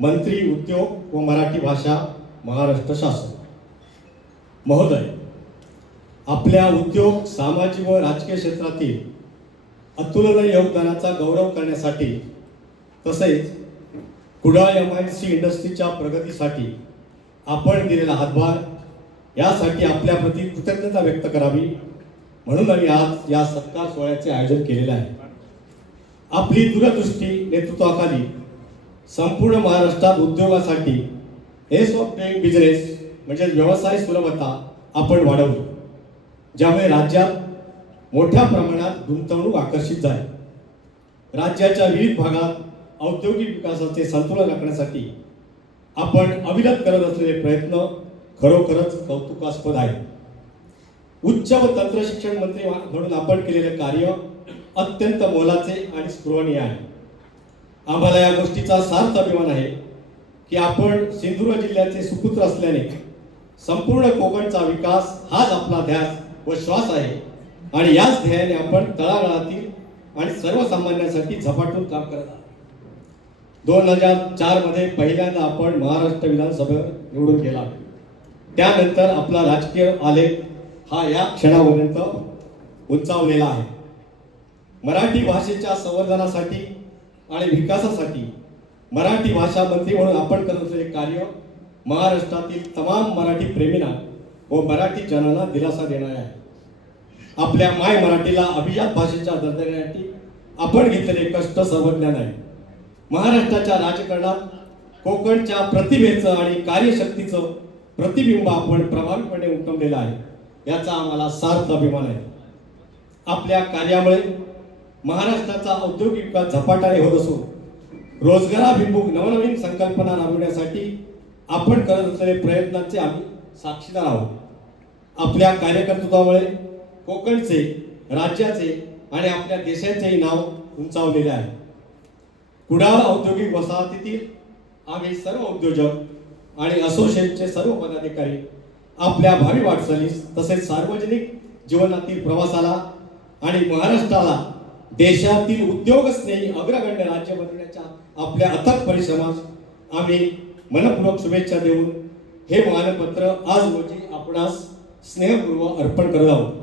मंत्री उद्योग व मराठी भाषा महाराष्ट्र शासन. महोदय आपल्या उद्योग सामाजिक व राजकीय क्षेत्रातील अतुलनीय योगदानाचा गौरव करण्यासाठी तसेच कुडाळ एम आय सी इंडस्ट्रीच्या प्रगतीसाठी आपण दिलेला हातभार यासाठी आपल्याप्रती कृतज्ञता व्यक्त करावी. म्हणून आम्ही आज या सत्कार सोहळ्याचे आयोजन केलेले आहे. आपली दूरदृष्टी नेतृत्वाखाली संपूर्ण महाराष्ट्रात उद्योगासाठी एस ऑफ डुईंग बिझनेस म्हणजे व्यवसाय सुलभता आपण वाढवली. ज्यामुळे राज्यात मोठ्या प्रमाणात गुंतवणूक आकर्षित झाली. राज्याच्या विविध भागात औद्योगिक विकासाचे संतुलन राखण्यासाठी आपण अविरत करत असलेले प्रयत्न खरोखरच कौतुकास्पद आहे उच्च व तंत्र शिक्षण मंत्री म्हणून आपण केलेले कार्य अत्यंत मोलाचे आणि स्पृहणीय आहे. आम्हाला या गोष्टीचा सार्थ अभिमान आहे की आपण सिंधुदुर्ग जिल्ह्याचे सुपुत्र असल्याने संपूर्ण कोकणचा विकास हाच आपला ध्यास व श्वास आहे. आणि याच ध्येयाने आपण तळागाळातील आणि सर्वसामान्यांसाठी झपाटून काम करत आहात. दोन हजार चारमध्ये पहिल्यांदा आपण महाराष्ट्र विधानसभा निवडून गेला. त्यानंतर आपला राजकीय आलेख हा या क्षणापर्यंत उंचावलेला आहे. मराठी भाषेच्या संवर्धनासाठी आणि विकासासाठी मराठी भाषा मंत्री म्हणून आपण करत असलेले कार्य महाराष्ट्रातील तमाम मराठी प्रेमींना व मराठी जनांना दिलासा देणार आहे. आपल्या माय मराठीला अभिजात भाषेच्या दर्जा देण्यासाठी आपण घेतलेले कष्ट सर्वज्ञान आहे. महाराष्ट्राच्या राजकारणात कोकणच्या प्रतिभेचं आणि कार्यशक्तीचं प्रतिबिंब आपण प्रभावीपणे उमटवलेलं आहे. याचा आम्हाला सार्थ अभिमान आहे. आपल्या कार्यामुळे महाराष्ट्राचा औद्योगिक विकास झपाट्याने होत असून रोजगाराभिमुख नवनवीन संकल्पना राबवण्यासाठी आपण करत असलेले प्रयत्नांचे आम्ही साक्षीदार आहोत. आपल्या कार्यकर्तृत्वामुळे कोकणचे राज्याचे आणि आपल्या देशाचेही नाव उंचावलेले आहे. कुडाळ औद्योगिक वसाहतीतील आम्ही सर्व उद्योजक आणि असोसिएशनचे सर्व पदाधिकारी आपल्या भावी वाटचालीस तसेच सार्वजनिक जीवनातील प्रवासाला आणि महाराष्ट्राला देशातील उद्योगस्नेही अग्रगण्य राज्य बनवण्याच्या आपल्या अथक परिश्रमास आम्ही मनपूर्वक शुभेच्छा देऊन हे मानपत्र आज रोजी आपणास स्नेहपूर्वक अर्पण करत आहोत.